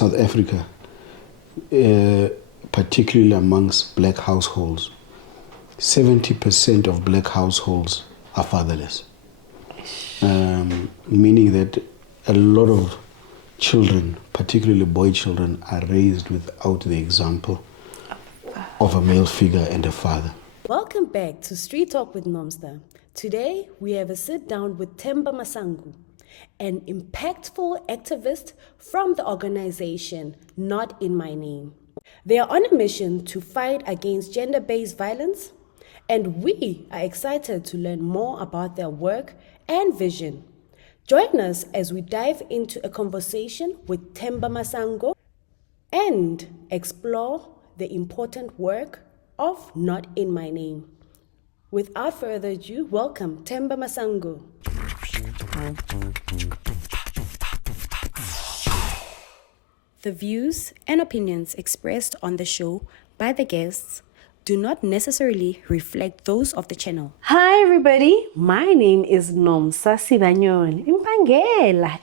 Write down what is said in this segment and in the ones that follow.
South Africa, particularly amongst black households, 70% of black households are fatherless. Meaning that a lot of children, particularly boy children, are raised without the example of a male figure and a father. Welcome back to Street Talk with Nomstar. Today, we have a sit-down with Themba Masango, an impactful activist from the organization Not In My Name. They are on a mission to fight against gender-based violence, and we are excited to learn more about their work and vision. Join us as we dive into a conversation with Themba Masango and explore the important work of Not In My Name. Without further ado, welcome Themba Masango. The views and opinions expressed on the show by the guests do not necessarily reflect those of the channel. Hi everybody, my name is Nomstar S1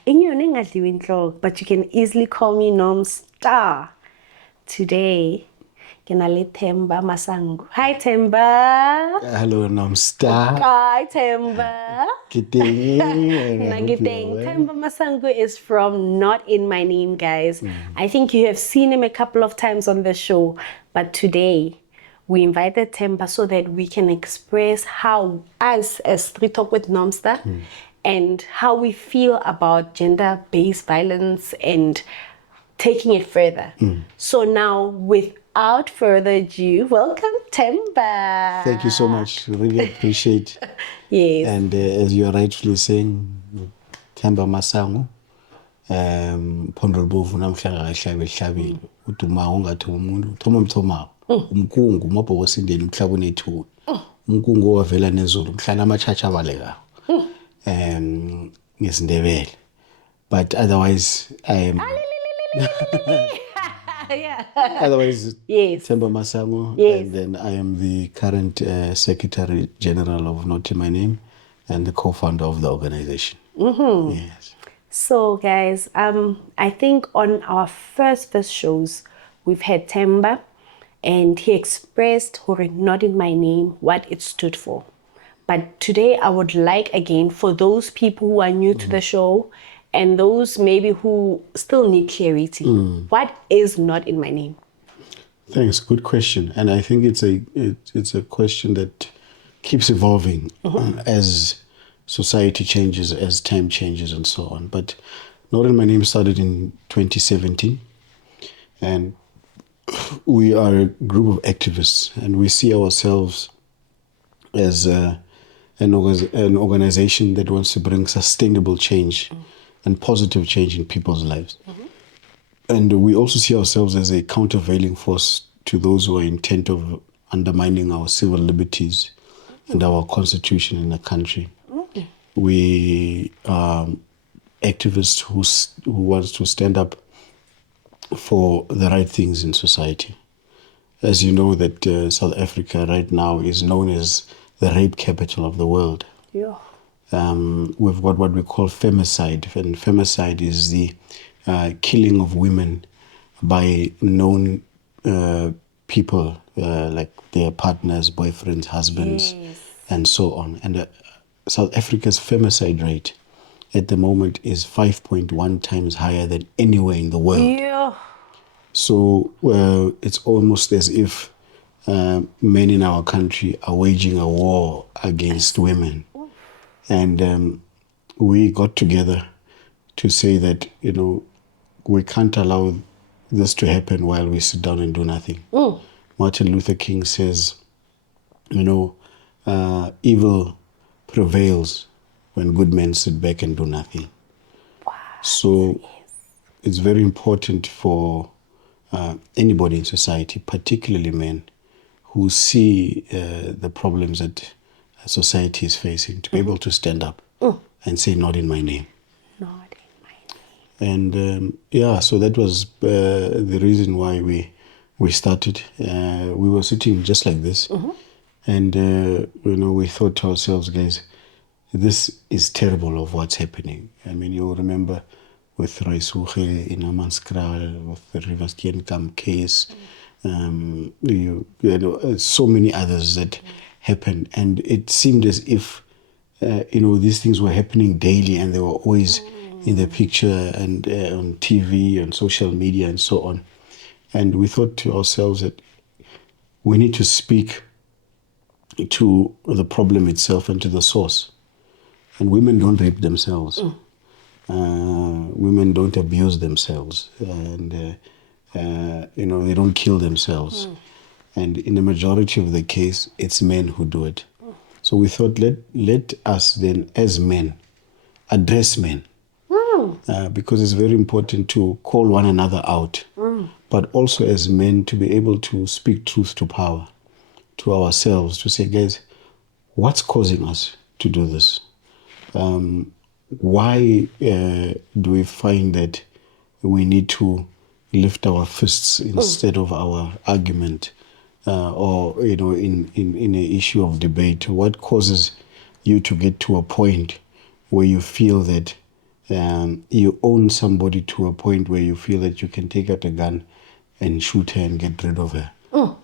Ep84, but you can easily call me Nomstar. Today, Themba Masango. Hi Themba. Hello, Nomstar. Hi Themba. Themba Masango is from Not In My Name, guys. I think you have seen him a couple of times on the show, but today we invited Themba so that we can express how us as Street Talk with Nomstar and how we feel about gender-based violence and taking it further. So now, without further ado, welcome Themba. Thank you so much. Really appreciate. Yes. And as you're rightfully saying, Themba Masango, Pondrobovu namhlanga kahlabe ehlabeni uduma ungathi umuntu thoma umthoma umkungu mabhoko indeni umhlaba unethuli umkungu owavela nezulu mhlana amachacha abaleka ngesindebele, but otherwise I am Yeah. Otherwise, yes. Themba Masango, yes. And then I am the current Secretary General of Not In My Name and the co-founder of the organization. Yes. So guys, I think on our first shows, we've had Themba, and he expressed Not In My Name, what it stood for. But today I would like, again, for those people who are new to the show, and those maybe who still need clarity, what is Not In My Name? Thanks. Good question. And I think it's a question that keeps evolving as society changes, as time changes, and so on. But Not In My Name started in 2017, and we are a group of activists, and we see ourselves as an organization that wants to bring sustainable change and positive change in people's lives. And we also see ourselves as a countervailing force to those who are intent of undermining our civil liberties and our constitution in the country. We are activists who want to stand up for the right things in society. As you know, that South Africa right now is known as the rape capital of the world. Yeah. We've got what we call femicide, and femicide is the killing of women by known people, like their partners, boyfriends, husbands, and so on. And South Africa's femicide rate at the moment is 5.1 times higher than anywhere in the world. Yeah. So it's almost as if men in our country are waging a war against women. And we got together to say that, we can't allow this to happen while we sit down and do nothing. Martin Luther King says, evil prevails when good men sit back and do nothing. Wow. So it's very important for anybody in society, particularly men, who see the problems that society is facing, to be able to stand up and say, Not In My Name. Not In My Name. And so that was the reason why we started. We were sitting just like this, and we thought to ourselves, guys, this is terrible of what's happening. I mean, you'll remember with Raisuche in Amanskral, with the Rivers Steenkamp case, so many others that happened. And it seemed as if, these things were happening daily and they were always in the picture and on TV, on social media and so on. And we thought to ourselves that we need to speak to the problem itself and to the source. And women don't rape themselves. Women don't abuse themselves. And, they don't kill themselves. And in the majority of the case, it's men who do it. So we thought, let us then, as men, address men. Because it's very important to call one another out. But also as men, to be able to speak truth to power, to ourselves, to say, guys, what's causing us to do this? Why do we find that we need to lift our fists instead of our argument, or in an issue of debate? What causes you to get to a point where you feel that you own somebody to a point where you feel that you can take out a gun and shoot her and get rid of her?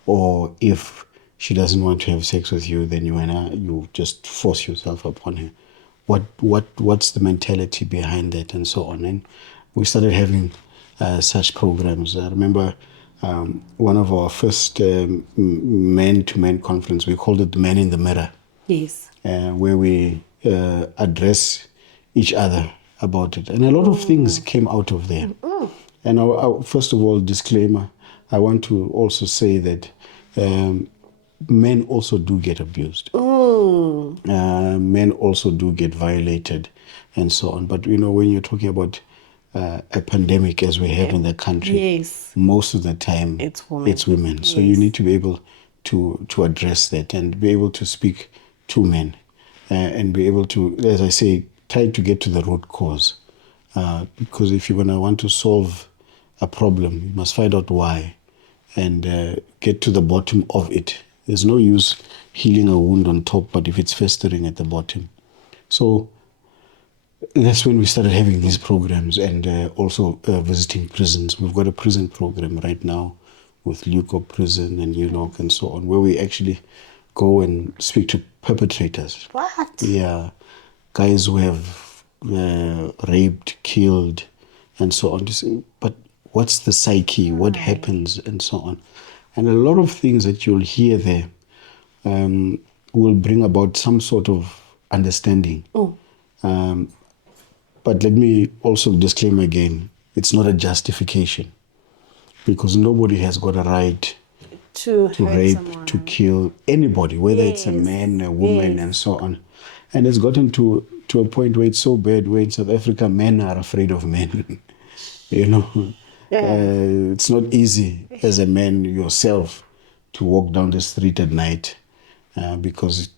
Or if she doesn't want to have sex with you, then you just force yourself upon her. What's the mentality behind that, and so on? And we started having such programs. I remember one of our first man-to-man conference, we called it Man in the Mirror. Yes. Where we address each other about it. And a lot of things came out of there. And first of all, disclaimer, I want to also say that men also do get abused. Men also do get violated and so on. But, when you're talking about a pandemic as we have in the country, yes, most of the time it's women. So you need to be able to address that and be able to speak to men and be able to, as I say, try to get to the root cause. Because if you're going to want to solve a problem, you must find out why and get to the bottom of it. There's no use healing a wound on top, but if it's festering at the bottom. So that's when we started having these programs and also visiting prisons. We've got a prison program right now with Luco Prison and New York and so on, where we actually go and speak to perpetrators. What? Yeah. Guys who have raped, killed, and so on. But what's the psyche? What happens? And so on. And a lot of things that you'll hear there will bring about some sort of understanding. But let me also disclaim again, it's not a justification. Because nobody has got a right to rape, someone, to kill anybody, whether it's a man, a woman, and so on. And it's gotten to a point where it's so bad, where in South Africa, men are afraid of men. It's not easy as a man yourself to walk down the street at night because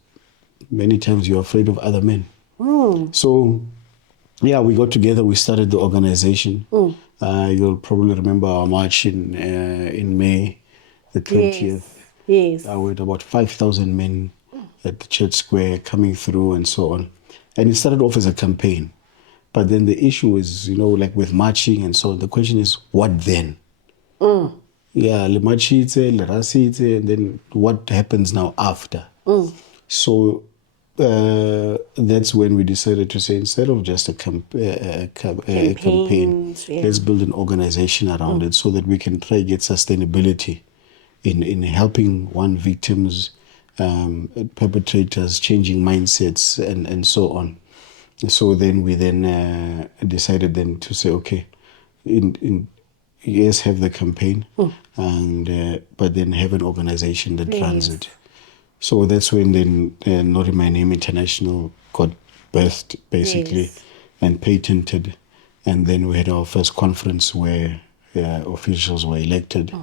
many times you're afraid of other men. So, we got together, we started the organization. You'll probably remember our march in May the 20th. Yes. With about 5,000 men at the church square coming through and so on. And it started off as a campaign. But then the issue is, like with marching and so on, the question is, what then? Le marchite, le rasite, and then what happens now after? So that's when we decided to say, instead of just a campaign, let's build an organization around it so that we can try to get sustainability in helping victims, perpetrators, changing mindsets, and so on. So then we decided then to say, okay, yes, have the campaign, and but then have an organization that runs it. So that's when then Not In My Name International got birthed, basically, and patented. And then we had our first conference where officials were elected.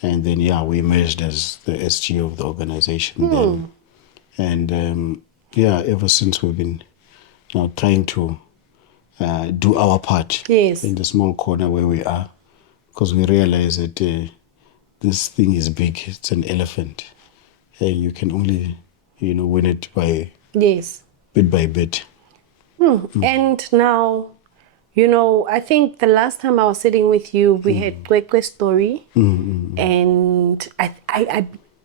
And then, we emerged as the SG of the organization then. And, ever since we've been trying to do our part in the small corner where we are. Because we realize that this thing is big. It's an elephant. And you can only, win it by bit by bit. And now, I think the last time I was sitting with you, we had Kwekwe story, and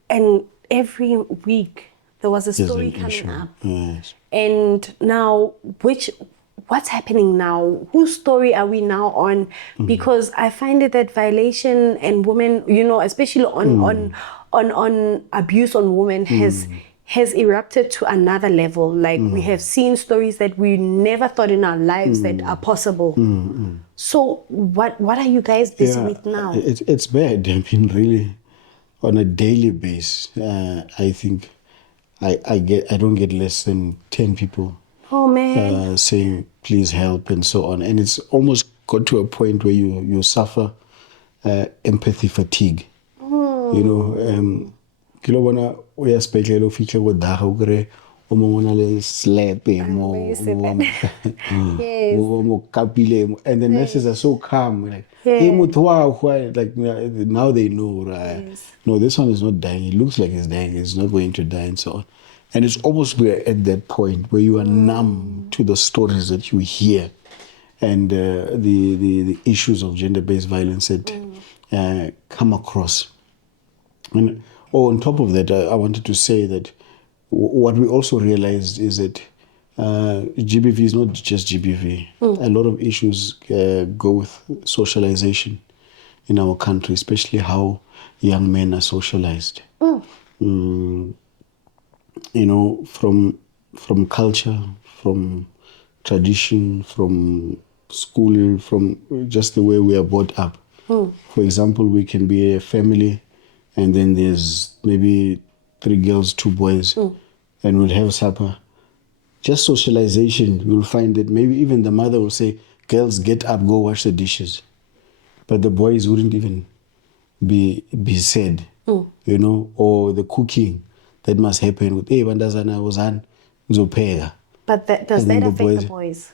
and every week there was a story coming up. Yes. And now, what's happening now? Whose story are we now on? Because I find it that violation and women, especially on abuse on women has erupted to another level. Like we have seen stories that we never thought in our lives that are possible. So what are you guys busy with now? It's bad. I mean, really, on a daily basis, I think I don't get less than 10 people Oh man. saying please help and so on, and it's almost got to a point where you suffer empathy fatigue. Kilo bona o ya spetlele o fitlhe go daga o kry o mongwe o na le slepe mo kapile, and the nurses are so calm, like hey motho wa like now they know, right? No, this one is not dying, it looks like it's dying, it's not going to die and so on. And it's almost we're at that point where you are numb to the stories that you hear and the issues of gender-based violence that come across. And on top of that, I wanted to say that what we also realized is that GBV is not just GBV. A lot of issues go with socialization in our country, especially how young men are socialized. From culture, from tradition, from school, from just the way we are brought up. For example, we can be a family and then there's maybe 3 girls, 2 boys, and we'll have supper. Just socialization, you'll find that maybe even the mother will say, girls, get up, go wash the dishes. But the boys wouldn't even be said, or the cooking that must happen with, hey, bandazana wazan zopega. But does that affect the boys?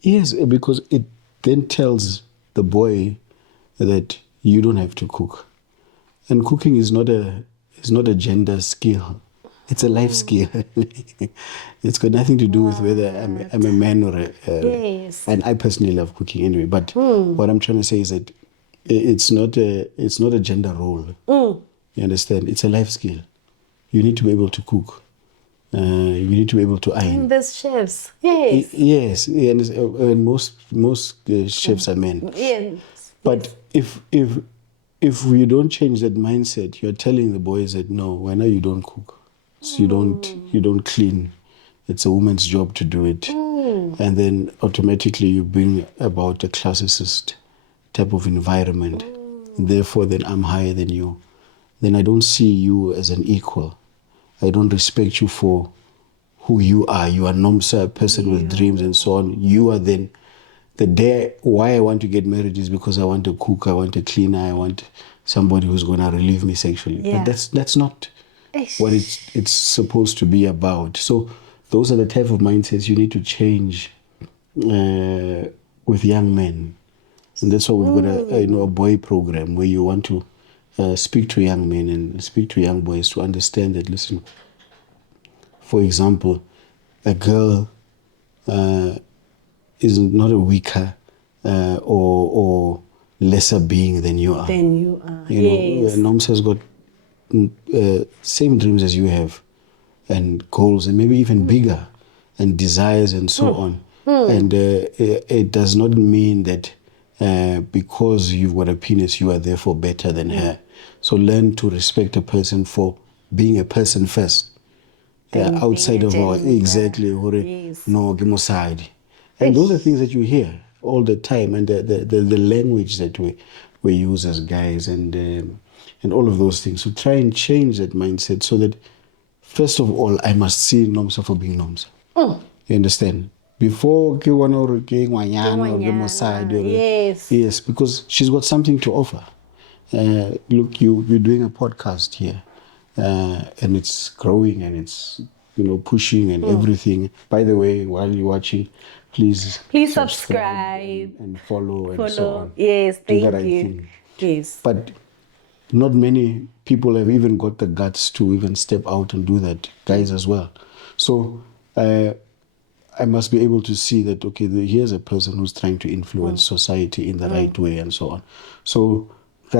Yes, because it then tells the boy that you don't have to cook. And cooking is not a gender skill. It's a life skill. It's got nothing to do with whether I'm a man or yes. And I personally love cooking anyway. But what I'm trying to say is that it's not a gender role. You understand? It's a life skill. You need to be able to cook. You need to be able to iron. There's chefs. Yes. Yes. And most chefs are men. Yes. But if we don't change that mindset, you're telling the boys that no, why now you don't cook, so you don't clean. It's a woman's job to do it, and then automatically you bring about a classicist type of environment. Therefore, then I'm higher than you. Then I don't see you as an equal. I don't respect you for who you are. You are Nomstar, a person with dreams and so on. You are then. The day why I want to get married is because I want a cook, I want a cleaner, I want somebody who's going to relieve me sexually. Yeah. But that's not what it's supposed to be about. So those are the type of mindsets you need to change with young men. And that's why we've got a boy program where you want to speak to young men and speak to young boys to understand that, listen, for example, a girl is not a weaker or lesser being than you are. Yes. Noms has got same dreams as you have, and goals, and maybe even bigger, and desires, and so on. And it does not mean that because you've got a penis, you are therefore better than her. So learn to respect a person for being a person first. Outside of our exactly. Yes. No, give me side. And those are things that you hear all the time, and the language that we use as guys, and all of those things. So try and change that mindset so that, first of all, I must see Nomstar for being Nomstar. You understand? Before yes, because she's got something to offer. Look, you're doing a podcast here, and it's growing, and it's pushing and everything. By the way, while you're watching, please subscribe and follow and so on. Yes, thank Do the right you. thing. Yes. But not many people have even got the guts to even step out and do that, guys as well. So I I must be able to see that, okay, here's a person who's trying to influence society in the right way and so on. So, you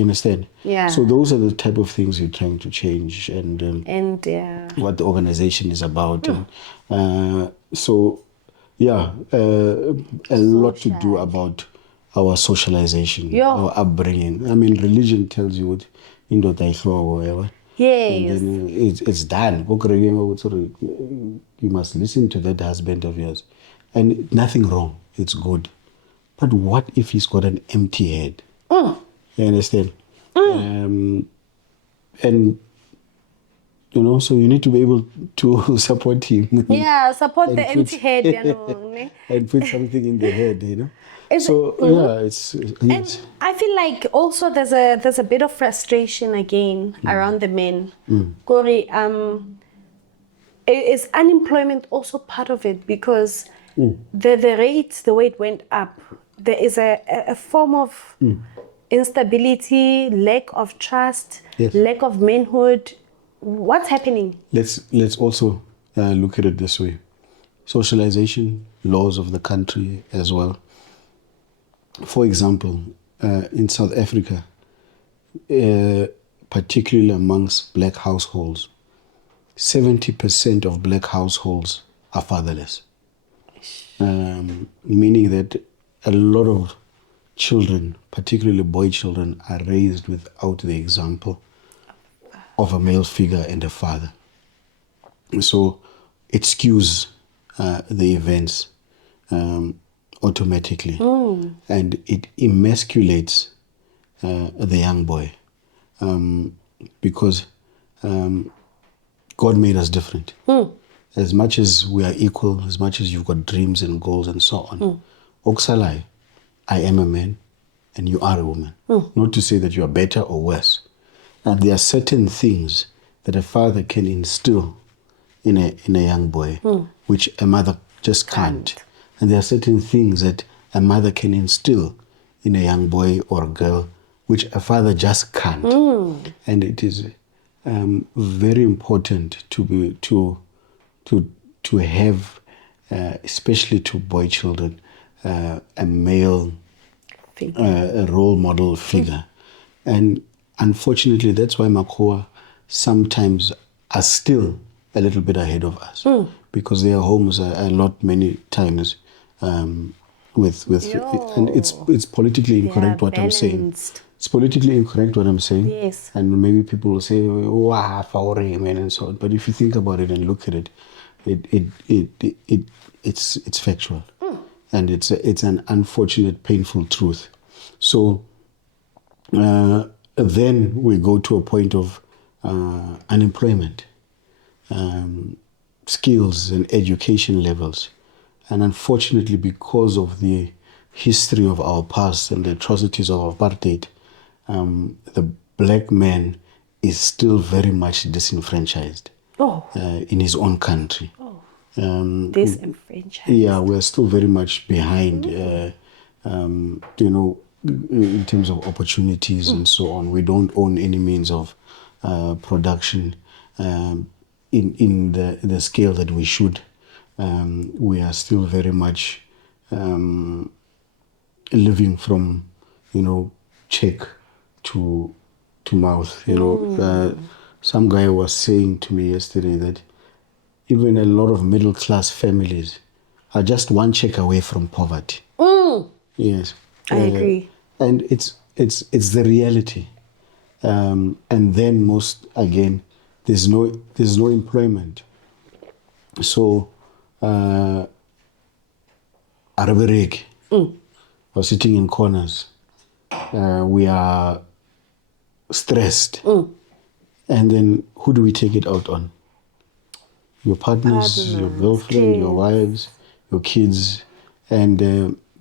understand? Yeah. So those are the type of things you're trying to change, and what the organization is about. And, a lot to do about our socialization, our upbringing. I mean, religion tells you what or whatever. Yes. And then it's done. You must listen to that husband of yours. And nothing wrong. It's good. But what if he's got an empty head? You understand? And, so you need to be able to support him. Yeah, support the empty head. And put something in the head, it's. And I feel like also there's a bit of frustration again around the men. Corey, is unemployment also part of it? Because the rates, the way it went up, there is a form of instability, lack of trust, lack of manhood. What's happening? Let's also look at it this way. Socialization, laws of the country as well. For example, in South Africa, particularly amongst black households, 70% of black households are fatherless. Meaning that a lot of children, particularly boy children, are raised without the example of a male figure and a father. So it skews the events automatically, and it emasculates the young boy, because God made us different. As much as we are equal, as much as you've got dreams and goals and so on, Oksalai, I am a man and you are a woman. Not to say that you are better or worse. And there are certain things that a father can instill in a young boy, which a mother just can't. And there are certain things that a mother can instill in a young boy or a girl, which a father just can't. And it is very important to have, especially to boy children, a male a role model figure. And unfortunately, that's why Makhoa sometimes are still a little bit ahead of us, because their homes are many times with and it's politically incorrect what I'm saying. It's politically incorrect what I'm saying. Yes. And maybe people will say, wow, man, and so on. But if you think about it and look at it, it's factual. And it's an unfortunate, painful truth. So then we go to a point of unemployment, skills and education levels. And unfortunately, because of the history of our past and the atrocities of apartheid, the black man is still very much disenfranchised in his own country. Disenfranchised. Yeah, we're still very much behind, in terms of opportunities and so on. We don't own any means of production in the scale that we should. We are still very much living from, check to mouth. Some guy was saying to me yesterday that even a lot of middle class families are just one check away from poverty. Yes, I agree. And it's the reality. And then there's no employment. So Arabic, we're sitting in corners. We are stressed. And then who do we take it out on? Your partners, your girlfriend, your wives, your kids. And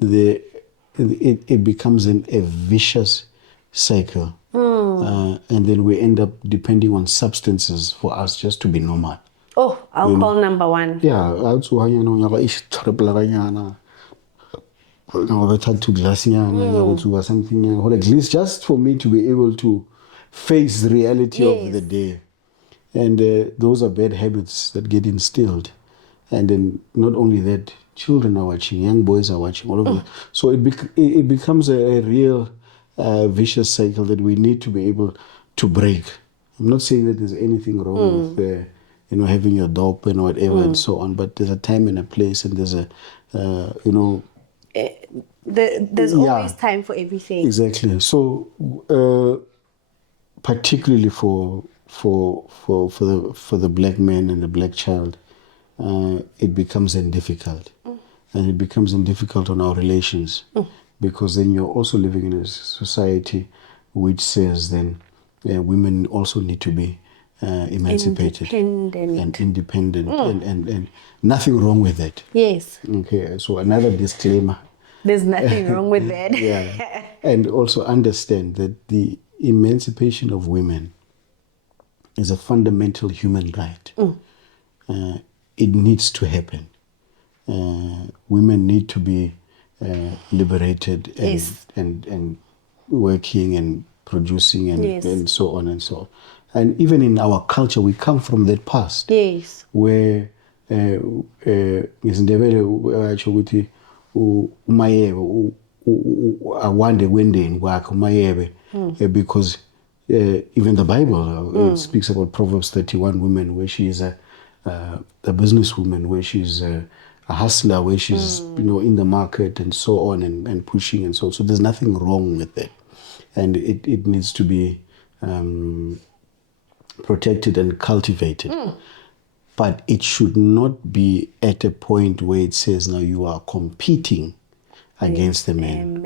it becomes a vicious cycle. And then we end up depending on substances for us just to be normal. Oh, alcohol number one. Yeah, or something, or at least just for me to be able to face the reality of the day. And those are bad habits that get instilled. And then not only that, children are watching, young boys are watching, all of that. So it becomes a real vicious cycle that we need to be able to break. I'm not saying that there's anything wrong with having your dope and whatever and so on, but there's a time and a place, and there's a there's always time for everything. Exactly. So particularly for the black man and the black child, it becomes then difficult, and it becomes then difficult on our relations, because then you're also living in a society which says then women also need to be emancipated and independent, and nothing wrong with that. Yes. Okay. So another disclaimer. There's nothing wrong with that. Yeah. And also understand that the emancipation of women is a fundamental human right. It needs to happen. Women need to be liberated and working and producing and so on and so on. And even in our culture, we come from that past. Yes. Where awande kwendeni kwakhe umayebe, because even the Bible speaks about Proverbs 31 women, where she is a businesswoman, where she's a hustler, where she's in the market and so on, and pushing and so on. So there's nothing wrong with that, and it needs to be protected and cultivated. But it should not be at a point where it says now you are competing against the men.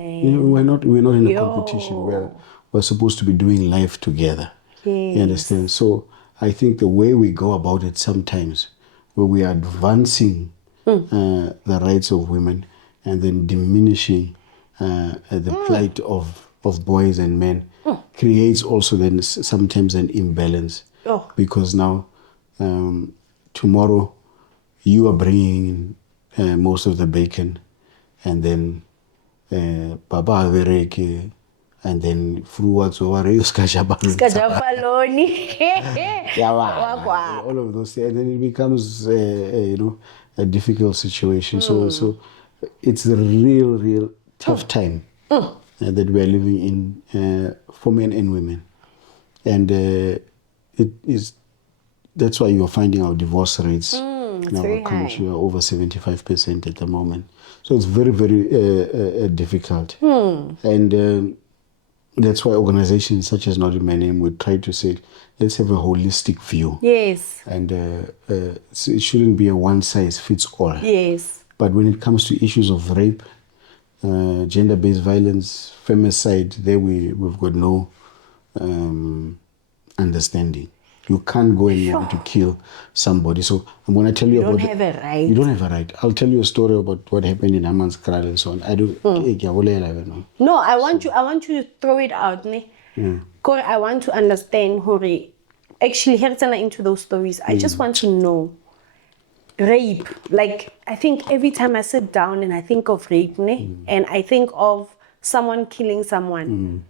We're not in a competition. We're supposed to be doing life together. Yes. You understand? So I think the way we go about it sometimes, where we are advancing the rights of women and then diminishing the plight of boys and men, creates also then sometimes an imbalance. Because now tomorrow you are bringing in most of the bacon, and then Baba Vereke, and then fruits or Skajapaloni. all of those things, and then it becomes a difficult situation. So it's a real tough time that we are living in for men and women, and that's why you're finding our divorce rates in our country are over 75% at the moment. So it's very, very difficult. And that's why organizations such as Not In My Name would try to say, let's have a holistic view. Yes. And so it shouldn't be a one-size-fits-all. Yes. But when it comes to issues of rape, gender-based violence, femicide, there we've got no understanding. You can't go and want to kill somebody. So I'm going to tell you about... You don't have a right. You don't have a right. I'll tell you a story about what happened in Hammanskraal and so on. I do... No, I want you to throw it out. Because I want to understand, Hori. Actually, here's into those stories. I just want to know. Rape. Like, I think every time I sit down and I think of rape, and I think of someone killing someone,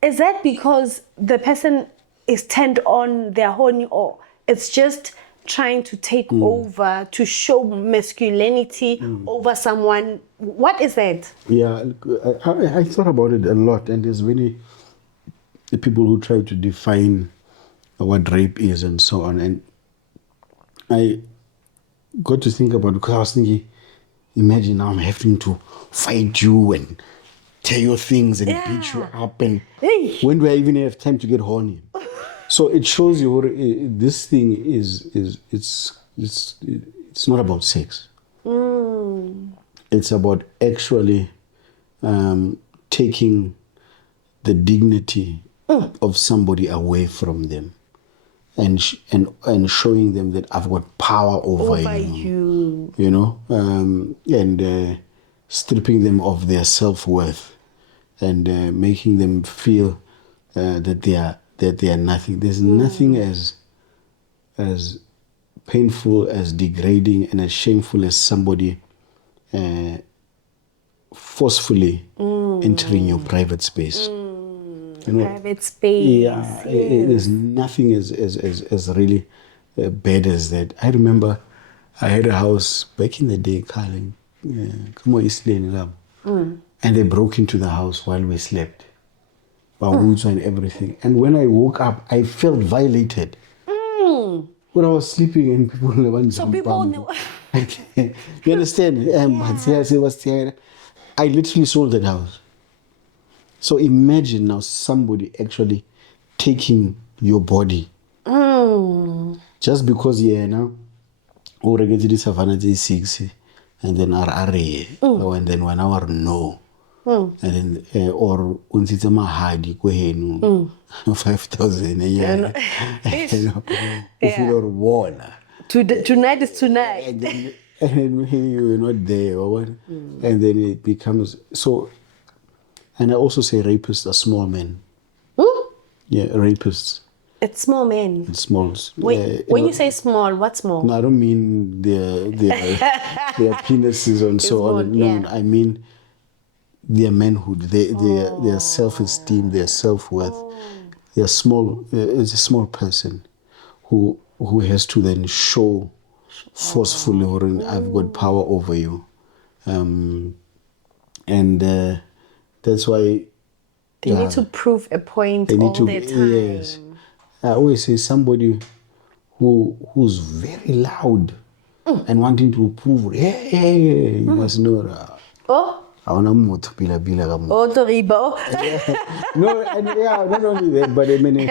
is that because the person is turned on their horny, or it's just trying to take over, to show masculinity over someone? What is that? Yeah, I thought about it a lot, and there's many people who try to define what rape is and so on. And I got to think about it, because I was thinking, imagine now I'm having to fight you and tear your things and beat you up, and when do I even have time to get horny? So it shows you this thing it's not about sex. It's about actually taking the dignity of somebody away from them, and showing them that I've got power over you. And stripping them of their self-worth, and making them feel that they are nothing. There's nothing as painful, as degrading, and as shameful as somebody forcefully entering your private space. Private space. Yeah, there's nothing as really bad as that. I remember I had a house back in the day, Carling, come on, East Lane, and they broke into the house while we slept. Bawutswa and everything. And when I woke up, I felt violated. When I was sleeping and people were So people knew. You understand? I literally sold that house. So imagine now somebody actually taking your body. Just because now or get to the savannah 6 and then and then 1 hour no. And then or unsitse mahadi kwenu 5,000 a year. You feel or water. Tonight is tonight. And then you're not there or what? And then it becomes so. And I also say rapists are small men. Yeah, rapists. It's small men. It's small. Wait, when you say small, what's small? No, I don't mean their penises and so on. No, I mean their manhood, their self-esteem, their self-worth. They're small. It's a small person who has to then show forcefully, or I've got power over you, and that's why they need to prove a point all the time. Yes, I always say somebody who's very loud and wanting to prove, hey, you must know. Oh, Toribo. No, and not only that, but I mean,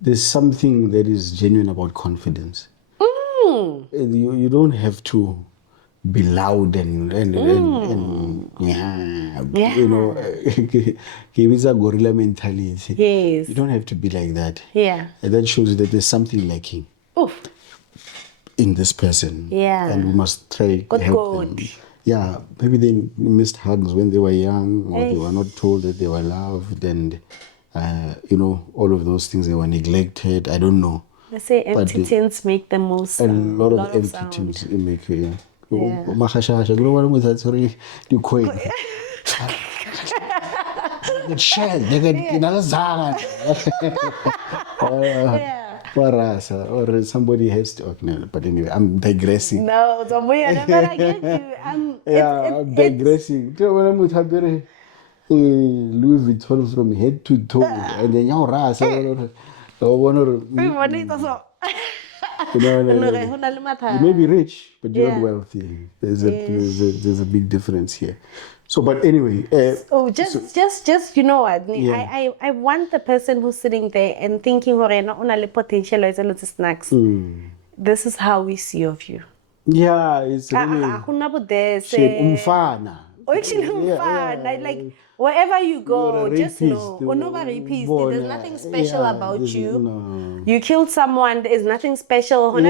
there's something that is genuine about confidence. You don't have to be loud and give it a gorilla mentality. Yes. You don't have to be like that. Yeah. And that shows that there's something lacking. In this person. Yeah. And we must try to help them. Yeah, maybe they missed hugs when they were young, or they were not told that they were loved, and all of those things, they were neglected. I don't know. They say empty tins make the most sound. A lot of empty tins make it. Or somebody has to. No, but anyway, I'm digressing. No, I get you. I'm digressing. Louis Vuitton from head to toe, and then you may be rich, but you're not wealthy. There's a big difference here. So, but anyway. Just you know what? I want the person who's sitting there and thinking, potential as a snacks. This is how we see of you. Yeah, it's really. Like wherever you go, just know. There's nothing special about you. No. You killed someone. There's nothing special. And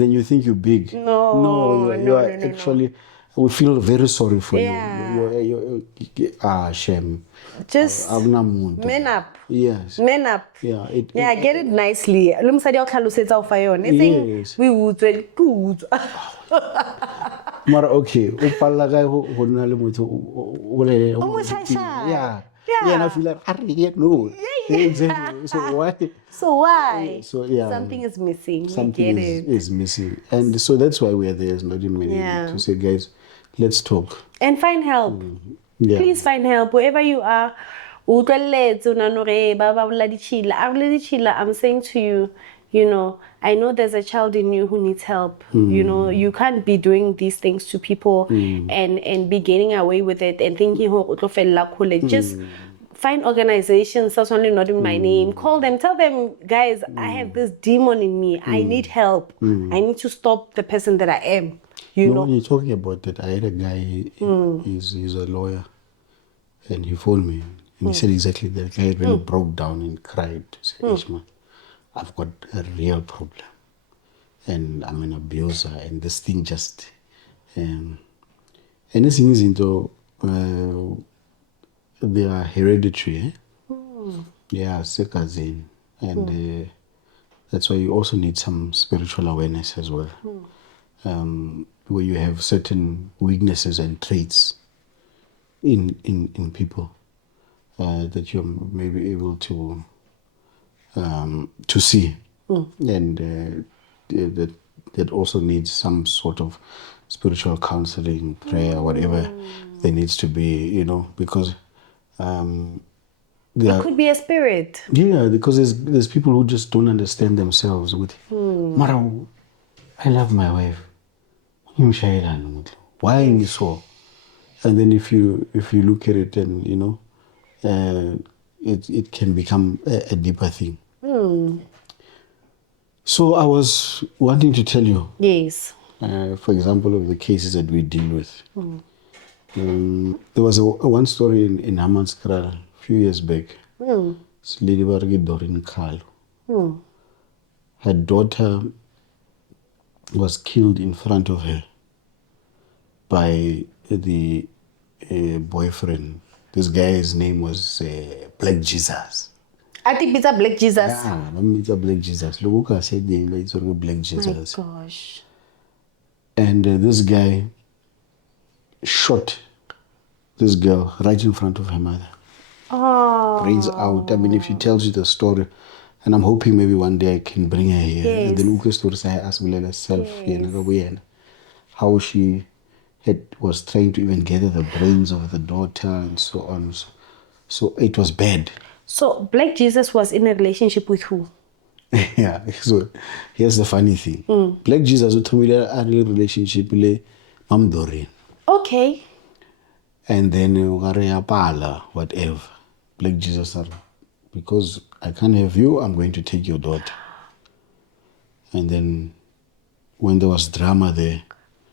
then you think you're big. No, you are actually. We feel very sorry for you. Shame. Just men up. Yes. Men up. Yeah. Get it nicely. Yes. Mara okay. Yeah, and I feel like no. Exactly. So why? So something is missing. Something is missing, and so that's why we are there. It's not in many to say, guys, let's talk and find help. Please find help wherever you are. I'm saying to you, I know there's a child in you who needs help. You can't be doing these things to people and be getting away with it and thinking, just find organizations that's only not in my name. Call them, tell them, guys, I have this demon in me. I need help. I need to stop the person that I am. When you're talking about that, I had a guy, he's a lawyer, and he phoned me. And he said exactly that. The guy really broke down and cried. He said, Ishma, I've got a real problem. And I'm an abuser. And this thing just... and this thing is into... they are hereditary. Yeah, second. And That's why you also need some spiritual awareness as well. Where you have certain weaknesses and traits in people that you're maybe able to see, and that also needs some sort of spiritual counseling, prayer, whatever there needs to be, because it could be a spirit. Yeah, because there's people who just don't understand themselves. With Mara, I love my wife. Why am I so? And then if you look at it, and it can become a deeper thing. So I was wanting to tell you. Yes. For example, of the cases that we deal with. There was one story in Hammanskraal a few years back. This lady Dorin Kalu. Her daughter was killed in front of her by the boyfriend. This guy's name was Black Jesus. I think it's a Black Jesus. Yeah, it's a Black Jesus. Look, I said it's a Black Jesus. My gosh. And this guy shot this girl right in front of her mother. Oh. Brains out. I mean, if she tells you the story, and I'm hoping maybe one day I can bring her here. Yes. And then we can story say as well herself, how she was trying to even gather the brains of the daughter and so on. So it was bad. So Black Jesus was in a relationship with who? Yeah. So here's the funny thing. Black Jesus was in a relationship with Mam Doreen. Okay. And then whatever. Black Jesus said, because I can't have you, I'm going to take your daughter. And then when there was drama there.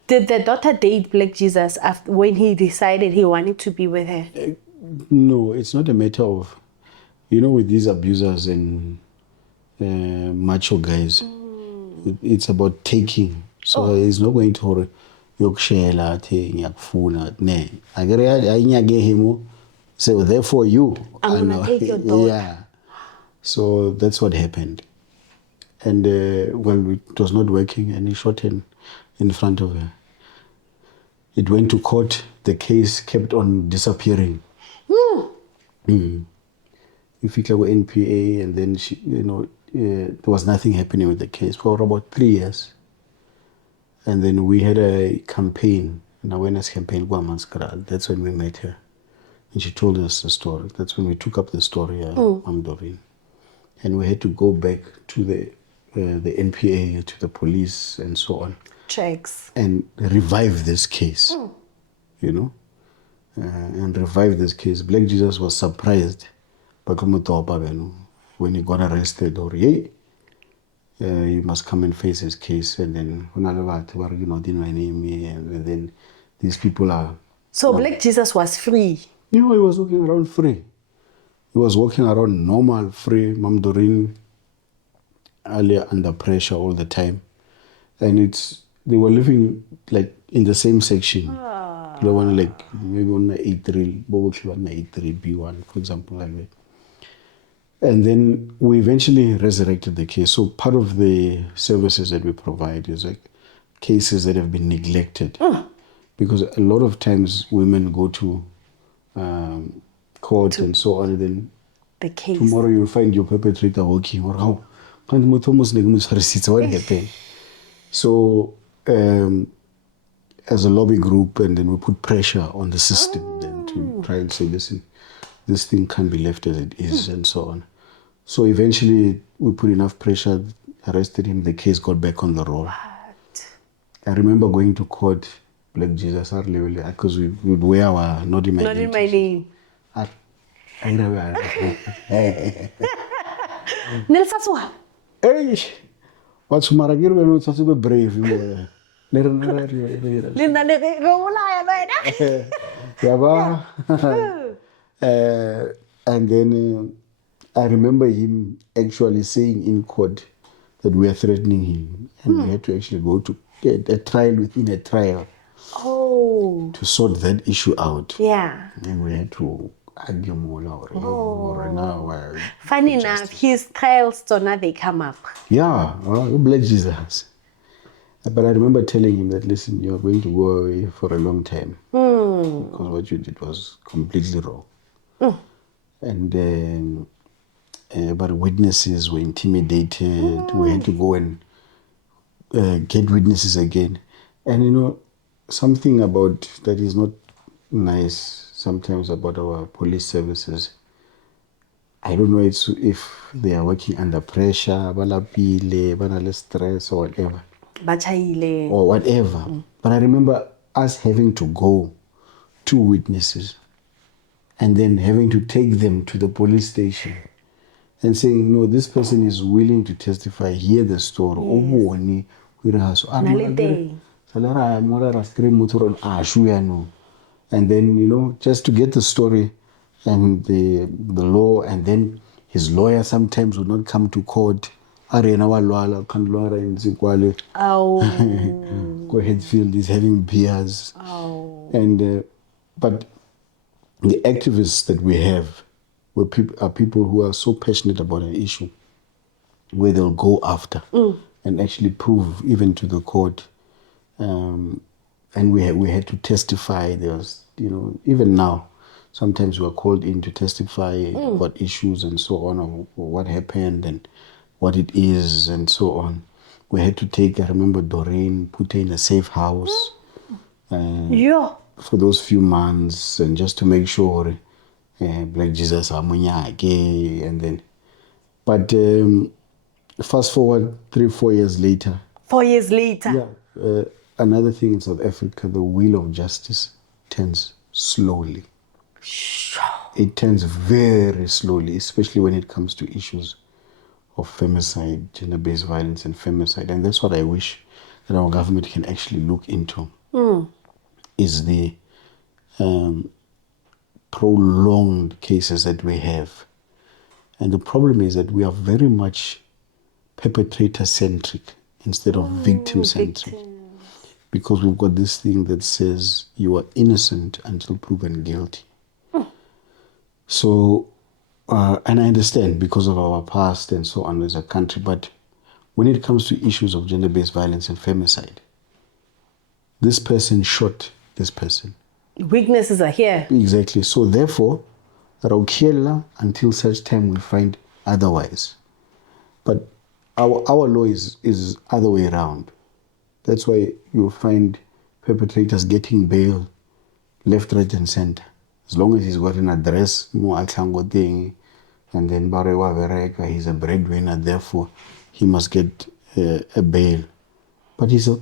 Did the daughter date Black Jesus after, when he decided he wanted to be with her? No, it's not a matter of, with these abusers and macho guys, it's about taking. So he's not going to yokshela yakufuna ne. I so therefore I'm gonna take your daughter. Yeah. So that's what happened. And it was not working, and he shot her in front of her. It went to court. The case kept on disappearing. If you go NPA, and then she, there was nothing happening with the case for about 3 years. And then we had a campaign, an awareness campaign, Guamanskral. That's when we met her. And she told us the story. That's when we took up the story, Doreen. And we had to go back to the NPA, to the police, and so on. Checks. And revive this case, and revive this case. Black Jesus was surprised when he got arrested, or he must come and face his case. And then, and then these people are... So Black Jesus was free? He was walking around free. He was walking around normal, free. Mam Doreen, earlier under pressure all the time. And they were living like in the same section. They were like maybe on the 83, B1, for example, like that. And then we eventually resurrected the case. So part of the services that we provide is like cases that have been neglected. Because a lot of times women go to court and so on, and then the case. Tomorrow you'll find your perpetrator walking, or how? What happened? So as a lobby group, and then we put pressure on the system then to try and say, listen, this thing can't be left as it is, and so on. So eventually we put enough pressure, arrested him, the case got back on the roll. What? I remember going to court, Black Jesus, because we would wear our not in my name. Not in my name. Nelsaswa. Hey, what's Maragir when it's also brave? And then I remember him actually saying in court that we are threatening him, and we had to actually go to get a trial within a trial. Oh. To sort that issue out. Yeah. And we had to Funny enough, his trials, so now they come up. Yeah, Black Jesus. But I remember telling him that, listen, you're going to go away for a long time. Because what you did was completely wrong. And but witnesses were intimidated. We had to go and get witnesses again. And something about that is not nice sometimes about our police services. I don't know if they are working under pressure, banale stress or whatever. Or whatever. But I remember us having to go to witnesses and then having to take them to the police station and saying, no, this person is willing to testify, hear the story. And then, just to get the story and the law, and then his lawyer sometimes would not come to court. Go Headfield is having beers. And but the activists that we have are people who are so passionate about an issue where they'll go after and actually prove even to the court. And we had to testify. There was, even now, sometimes we are called in to testify about issues and so on, or what happened and what it is and so on. We had to I remember Doreen, put her in a safe house for those few months, and just to make sure Black Jesus amunyake, and then. But fast forward 3-4 years later. 4 years later. Yeah. Another thing in South Africa, the wheel of justice turns slowly. It turns very slowly, especially when it comes to issues of femicide, gender-based violence and femicide. And that's what I wish that our government can actually look into, is the prolonged cases that we have. And the problem is that we are very much perpetrator-centric instead of victim-centric. Because we've got this thing that says you are innocent until proven guilty. So, and I understand because of our past and so on as a country, but when it comes to issues of gender-based violence and femicide, this person shot this person. Weaknesses are here. Exactly. So therefore, Raukiela until such time we find otherwise. But our law is other way around. That's why you'll find perpetrators getting bail left, right, and center. As long as he's got an address, and then Barewa Vereka, he's a breadwinner, therefore he must get a bail. But he's a...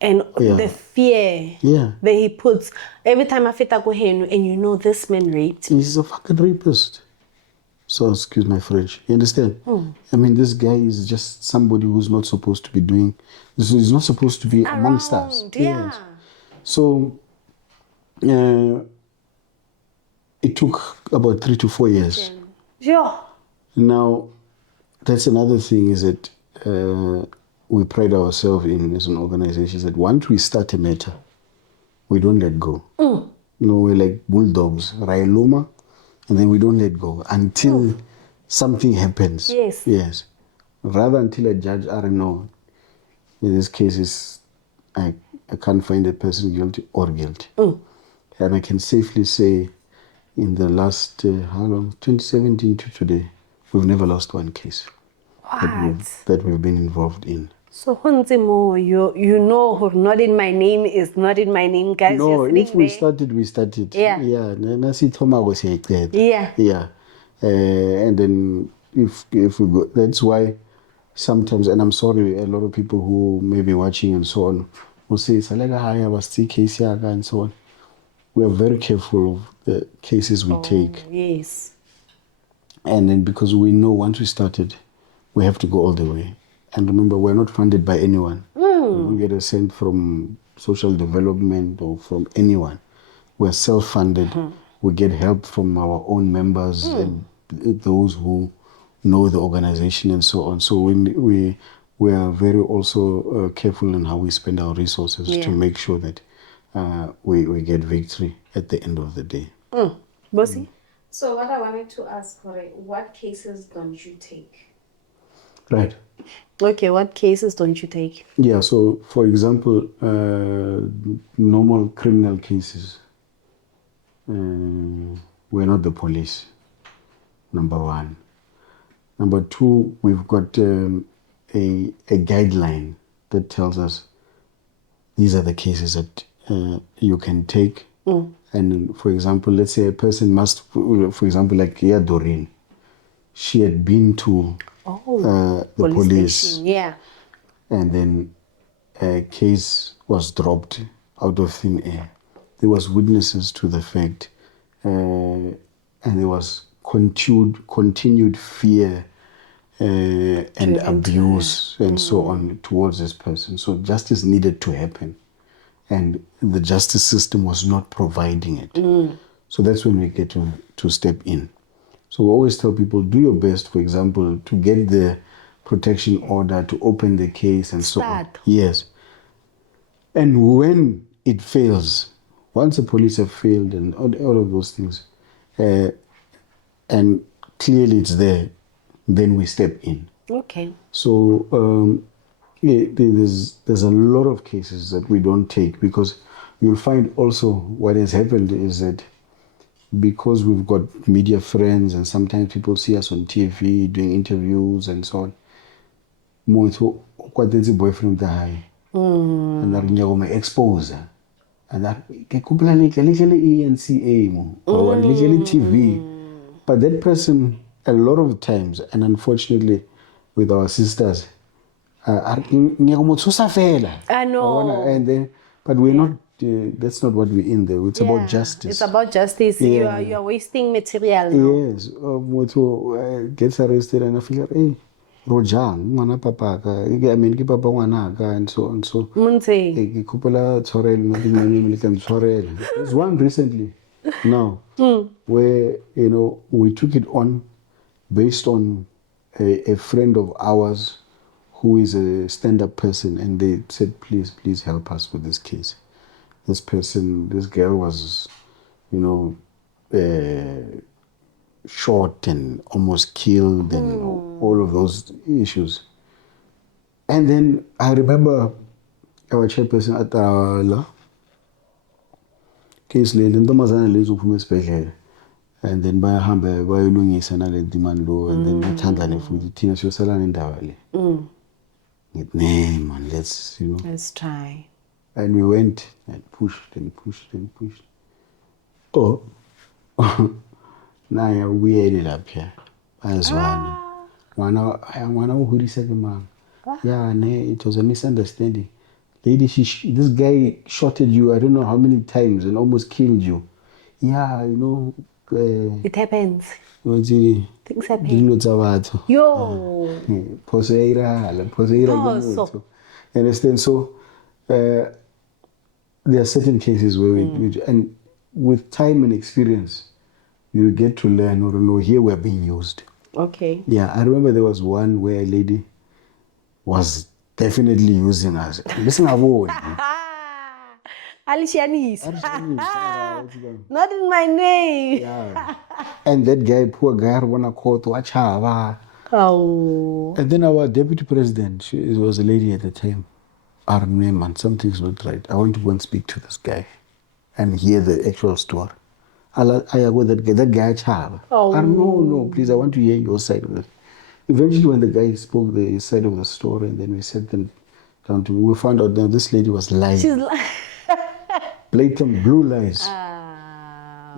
And the fear that he puts, every time I fit and this man raped me. He's a fucking rapist. So, excuse my French. You understand? I mean, this guy is just somebody who's not supposed to be doing... He's not supposed to be amongst us. Yeah. Yes. So, it took about 3 to 4 years. Yeah. Now, that's another thing, is that we pride ourselves in as an organization, is that once we start a matter, we don't let go. We're like bulldogs, Railuma, and then we don't let go until something happens. Yes. Rather until a judge, I don't know, in this case, I can't find a person guilty or guilty. And I can safely say in the last, 2017 to today, we've never lost one case that we've been involved in. So, you know, not in my name is not in my name, guys. No, if we started, we started. Yeah. Yeah. And then if we go, that's why sometimes, and I'm sorry, a lot of people who may be watching and so on will say, Salega Haya was case and so on. We are very careful of the cases we take. Yes. And then because we know once we started, we have to go all the way. And remember, we're not funded by anyone. We don't get a cent from social development or from anyone. We're self-funded. We get help from our own members and those who know the organization and so on. So we are very also careful in how we spend our resources to make sure that we get victory at the end of the day. Bossy? So what I wanted to ask, what cases don't you take? Right. Okay, what cases don't you take? Yeah, so for example, normal criminal cases, we're not the police, number one. Number two, we've got a guideline that tells us these are the cases that you can take. And for example, let's say a person must, for example, like Doreen, she had been to the police station, yeah. and then a case was dropped out of thin air. There was witnesses to the fact, and there was continued fear and abuse and so on towards this person. So justice needed to happen, and the justice system was not providing it. So that's when we get to step in. So we always tell people, do your best, for example, to get the protection order, to open the case and so on. Yes. And when it fails, once the police have failed and all of those things, and clearly it's there, then we step in. Okay. So there's a lot of cases that we don't take, because you'll find also what has happened is that because we've got media friends and sometimes people see us on TV doing interviews and so on, what is a boyfriend die? And that you expose and that ENCA or TV. But that person, a lot of times, and unfortunately with our sisters, I know. And then, but we're not. That's not what we're in there. It's about justice. It's about justice. You are wasting material now. Yes. Gets arrested and I feel like, hey, Rojang, mana papa ka. I mean, ki papa wana ka and so on. So, Munse. Kupala Torel, nothing American Torel. There's one recently now where, we took it on based on a friend of ours who is a stand-up person, and they said, please help us with this case. This girl was, shot and almost killed and all of those issues. And then I remember our chairperson at the case lady, and then bayahamba bayolungisa nale demand law, and then bathandlane futhi thina siyosalana indawo le. Man, let's try. And we went and pushed and pushed and pushed. Oh, now we ended up here as one. One it was a misunderstanding. Lady, this guy shot at you, I don't know how many times, and almost killed you. Yeah, it happens. Things happen. Yo. Understand? So there are certain cases where and with time and experience, you get to learn or know here we're being used. Okay. Yeah, I remember there was one where a lady was definitely using us. Listen, Alicianis. Not in my name. Yeah. And that guy, poor guy, wanna call to watch her. Oh. And then our deputy president, she was a lady at the time. Our name and something's not right. I want to go and speak to this guy and hear the actual story. I go that guy child. Oh. No, please, I want to hear your side of it. Eventually, when the guy spoke the side of the story, and then we sat them down to, we found out that this lady was lying. She's lying. Blatant blue lies.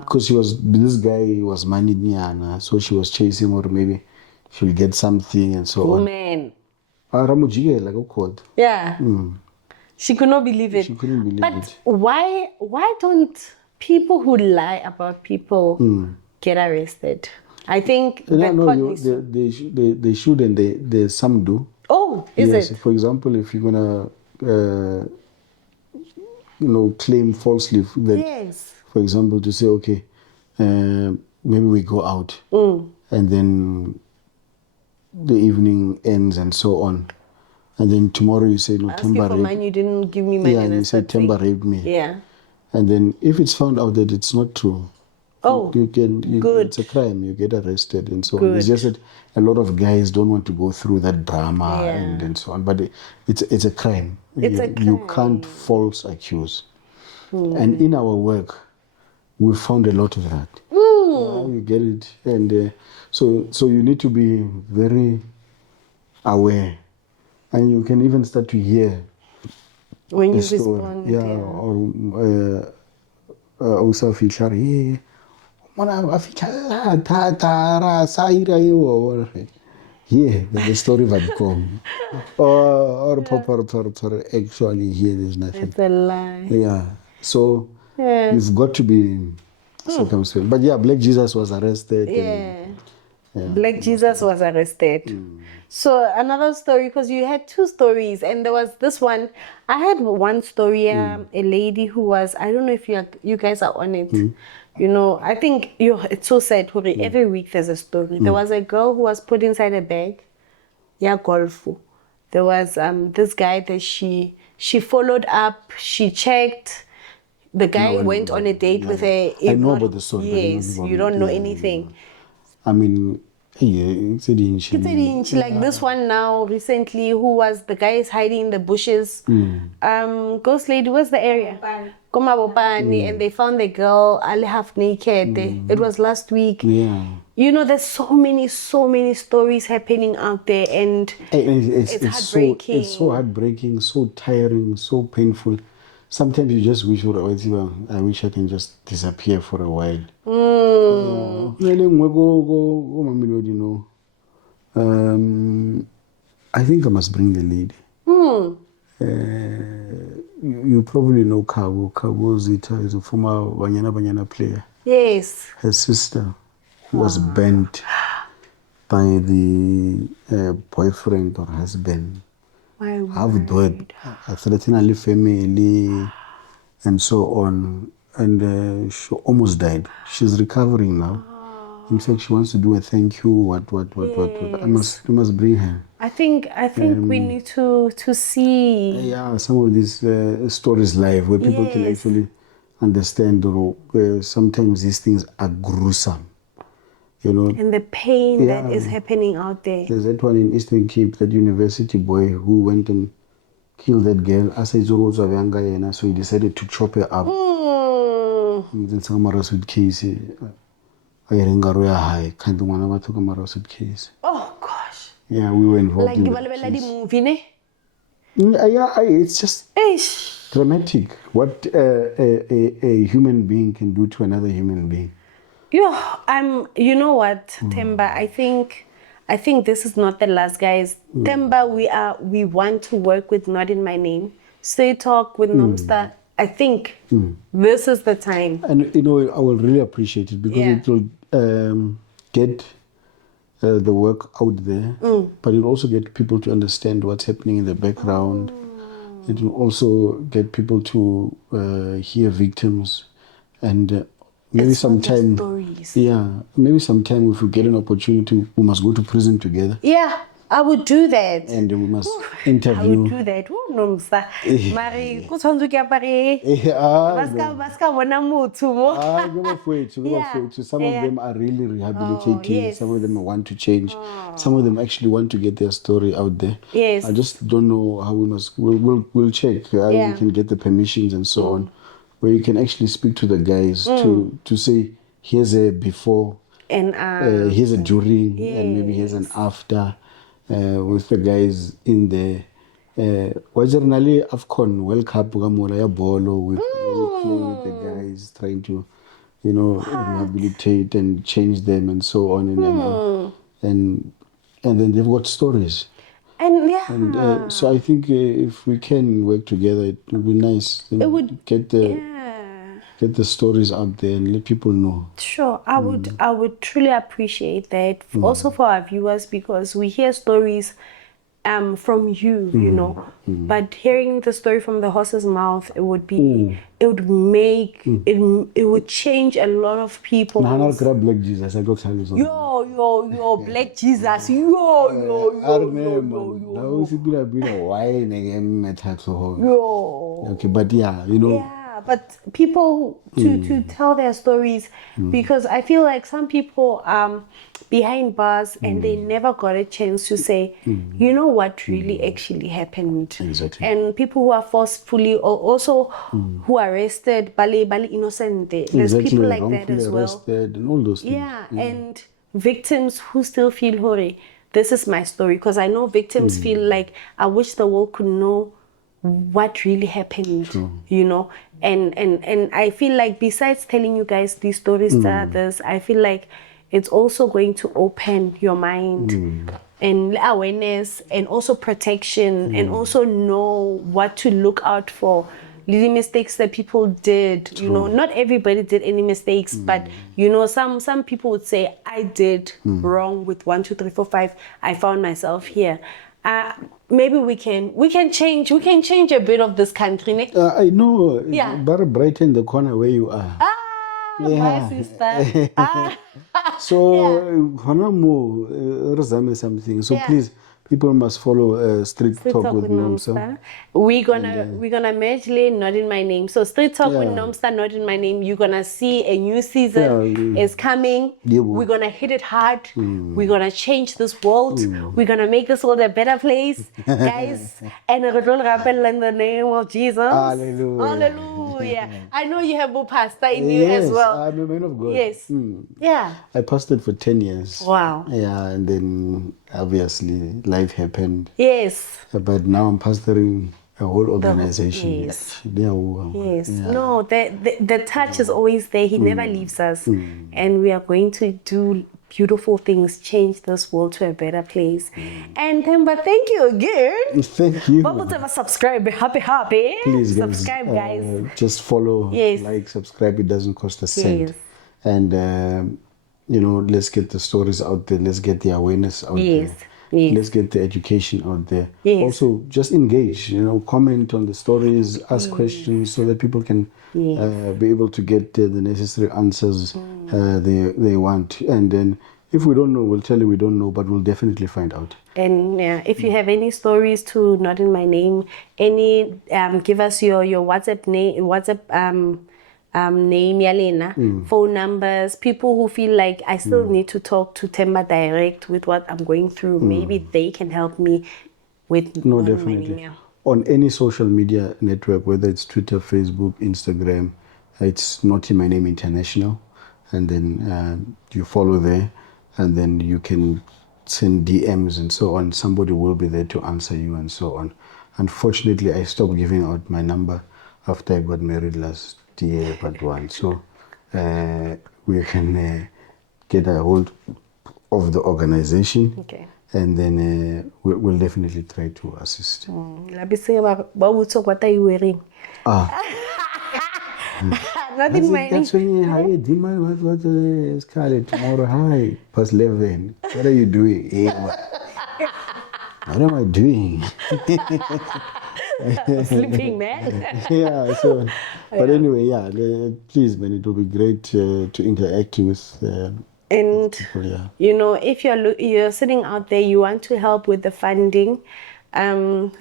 Because this guy was managing, so she was chasing, or maybe she'll get something and so on. Man. Like a code. Yeah. She could not believe it. She couldn't believe it. But why don't people who lie about people get arrested? I think they should, and some do. Oh, is it? For example, if you're gonna claim falsely that, yes. For example, to say, okay, maybe we go out and then the evening ends and so on, and then tomorrow you say, no, Themba raped mine, you didn't give me money. Yeah, and you said Themba raped me. Yeah. And then if it's found out that it's not true, Oh, good. It's a crime. You get arrested and so on. Good. It's just that a lot of guys don't want to go through that drama Yeah. and so on. But it's a crime. It's a You crime. can't false accuse. And in our work, we found a lot of that. You get it, and so you need to be very aware, and you can even start to hear When you a story. respond. Or also feature here. Here, the story would come. Or actually here there's nothing. It's a lie. Yeah. So Yeah. you've got to be circumspect. But yeah, Black Jesus was arrested. and- Yeah. Black Jesus was arrested. So another story, because you had two stories, and there was this one. I had one story, a lady who was, I don't know if you guys are on it. You know, I think it's so sad. Every week there's a story. There was a girl who was put inside a bag. Yeah, golf. There was this guy that she followed up. She checked. The guy went on a date with her. I know about the story. but I Yes, you don't know anything. I mean, it's a dinch. Like this one now recently, who was the guy is hiding in the bushes. Ghost lady, where's the area? Komabopani, and they found the girl ali half naked. It was last week. Yeah. You know, there's so many stories happening out there, and it's heartbreaking. It's so heartbreaking, so tiring, so painful. Sometimes you just wish, I wish I can just disappear for a while. I think I must bring the lady. You probably know Kago. Kago Zita is a former Banyana player. Yes. Her sister was burnt by the boyfriend or husband. My Have died, threatening family, and so on. And she almost died. She's recovering now. In fact, she wants to do a thank you. What? I must bring her. I think we need to see. Yeah, some of these stories live where people can actually understand. Or sometimes these things are gruesome. You know, And the pain that is happening out there. there's that one in Eastern Cape, that university boy who went and killed that girl. So he decided to chop her up. Then some with case. Oh gosh. Yeah, we were involved Like in the that case. movie, ne? It's just Eish. dramatic. What a human being can do to another human being. You know what, Themba? I think this is not the last, guys. Themba, we want to work with Not In My Name. Streettalk with Nomstar. I think this is the time. And I will really appreciate it because it will get the work out there, but it will also get people to understand what's happening in the background. It will also get people to hear victims, and maybe sometime, maybe sometime if we get an opportunity, we must go to prison together. Yeah, I would do that. And we must I interview. would do that. Nomstar. Mari, ko tshwanetse ke apare. Baska bona motho mo. Some of them are really rehabilitating. Some of them want to change. Some of them actually want to get their story out there. Yes. I just don't know how we must. We'll check how we can get the permissions and so on, where you can actually speak to the guys to say, here's a before And here's a during, and maybe here's an after, with the guys in there. Generally, AFCON World Cup bolo with playing with the guys, trying to, rehabilitate and change them and so on, and then they've got stories. And So I think if we can work together, it would be nice. it would get the stories out there and let people know. Sure, I would truly appreciate that. Also for our viewers, because we hear stories from you, you know. But hearing the story from the horse's mouth, it would be it would make it would change a lot of people. Black Jesus, I got to tell you something. Yo, Black Jesus, yo. Why Yo. okay, but yeah, but people to tell their stories, because I feel like some people behind bars and they never got a chance to say, you know what really actually happened. Exactly. And people who are forcefully or also who are arrested, bale innocent. There's people like that as well. Arrested and all those things. Yeah, and victims who still feel, hore, this is my story. Because I know victims feel like, I wish the world could know what really happened, you know. And I feel like besides telling you guys these stories to others, I feel like it's also going to open your mind and awareness and also protection and also know what to look out for. The mistakes that people did, you know, not everybody did any mistakes, but you know, some people would say, I did wrong with 1, 2, 3, 4, 5. I found myself here. Maybe we can change a bit of this country. I know. Yeah. But brighten the corner where you are. My sister. So, something. So please, people must follow Street Talk with Nomstar. We're gonna merge lane, not in my name. So Street Talk with Nomstar, not in my name. You're gonna see a new season is coming. We're gonna hit it hard. We're gonna change this world. We're gonna make this world a better place, guys. And in the name of Jesus. Hallelujah. I know you have a pastor in you as well. I'm a man of God. Yes. Yeah. I pastored for 10 years. Wow. Yeah, and then obviously life happened. Yes. But now I'm pastoring a whole organization. Yes. Yes. No, the touch is always there. He never leaves us. And we are going to do beautiful things, change this world to a better place. And Themba, thank you again. Thank you. Subscribe, happy. Please, guys, subscribe, guys. Just follow, like, subscribe. It doesn't cost a cent. Yes. And you know, let's get the stories out there. Let's get the awareness out there. Yes. Let's get the education out there. Yes. Also, just engage. You know, comment on the stories, ask questions, so that people can be able to get the necessary answers they want. And then, if we don't know, we'll tell you we don't know, but we'll definitely find out. And if you have any stories to not in my name, any give us your WhatsApp name, Yalena, phone numbers, people who feel like I still need to talk to Themba direct with what I'm going through. Maybe they can help me with no, definitely. On any social media network, whether it's Twitter, Facebook, Instagram, it's Not In My Name International. And then you follow there, and then you can send DMs and so on. Somebody will be there to answer you and so on. Unfortunately, I stopped giving out my number after I got married last year, but one. So we can get a hold of the organization. Okay. And then we'll definitely try to assist. What are you wearing? Nothing, my that's when you hi, Dima, what Scarlett, tomorrow, hi, past 11. What are you doing? Hey, what am I doing? Sleeping, man. Yeah, so, but anyway, please, man, it will be great to interact with and people, you know, if you're sitting out there, you want to help with the funding,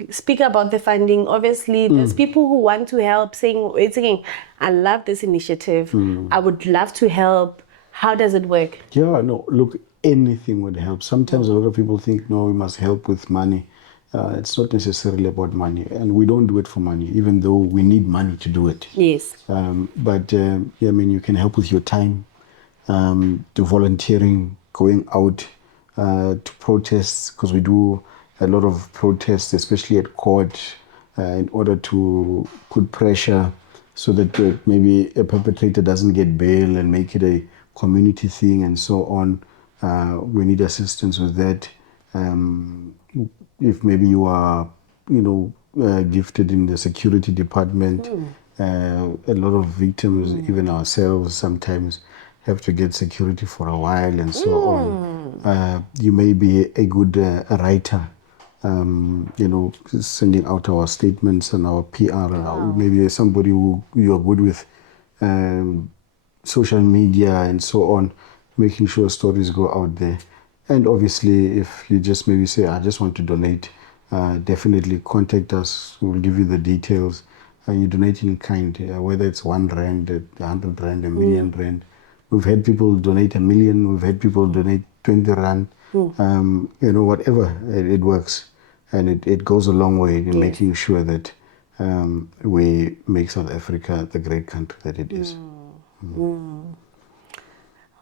speak about the funding. Obviously, there's people who want to help, saying, I love this initiative. I would love to help. How does it work? Yeah, no, look, anything would help. Sometimes a lot of people think, no, we must help with money. It's not necessarily about money, and we don't do it for money, even though we need money to do it. Yes. But I mean, you can help with your time, to volunteering, going out to protests, because we do a lot of protests, especially at court, in order to put pressure so that maybe a perpetrator doesn't get bail and make it a community thing and so on. We need assistance with that. If maybe you are, gifted in the security department, a lot of victims, even ourselves, sometimes have to get security for a while and so on. You may be a good writer, sending out our statements and our PR. Maybe somebody who you are good with social media and so on, making sure stories go out there. And obviously, if you just maybe say, I just want to donate, definitely contact us. We'll give you the details. You donate in kind, whether it's 1 rand, 100 rand, a million rand. We've had people donate 1 million. We've had people donate 20 rand. Whatever it works, and it goes a long way in making sure that we make South Africa the great country that it is.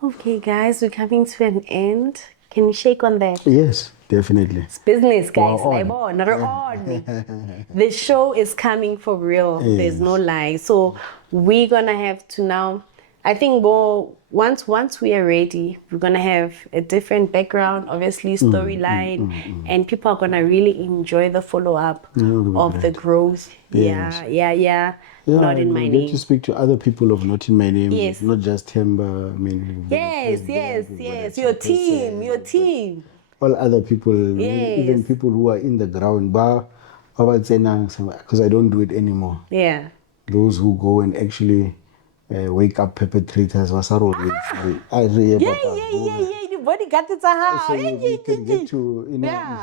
Okay, guys, we're coming to an end. Can we shake on that? Yes, definitely. It's business, guys. We're on. We're on. The show is coming for real. Yes. There's no lie. So we're gonna have to now. I think once we are ready, we're gonna have a different background, obviously storyline, and people are gonna really enjoy the follow up of the growth. Yes. Yeah. Not in my name. Get to speak to other people of Not in My Name. Yes. Not just Themba. I mean. Yes. Your team. All other people, Yes. even people who are in the ground, because I don't do it anymore. Yeah. Those who go and actually wake up perpetrators. Yeah. Nobody got it So we can get to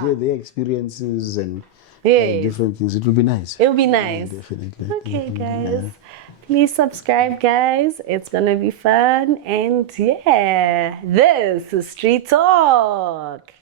hear their experiences and different things. It will be nice. It will be nice. Definitely. Okay, guys. Please subscribe, guys. It's gonna be fun. And this is Street Talk.